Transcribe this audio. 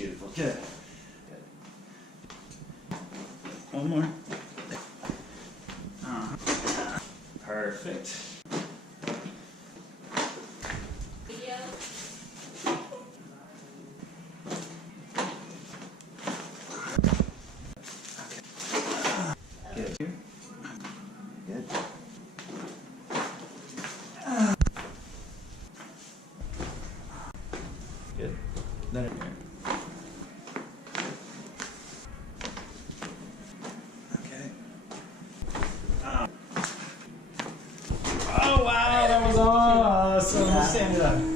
Beautiful. Good. One more. Perfect. Good. Good. Good. Then it here. Okay. Oh wow, that was awesome. Stand it up.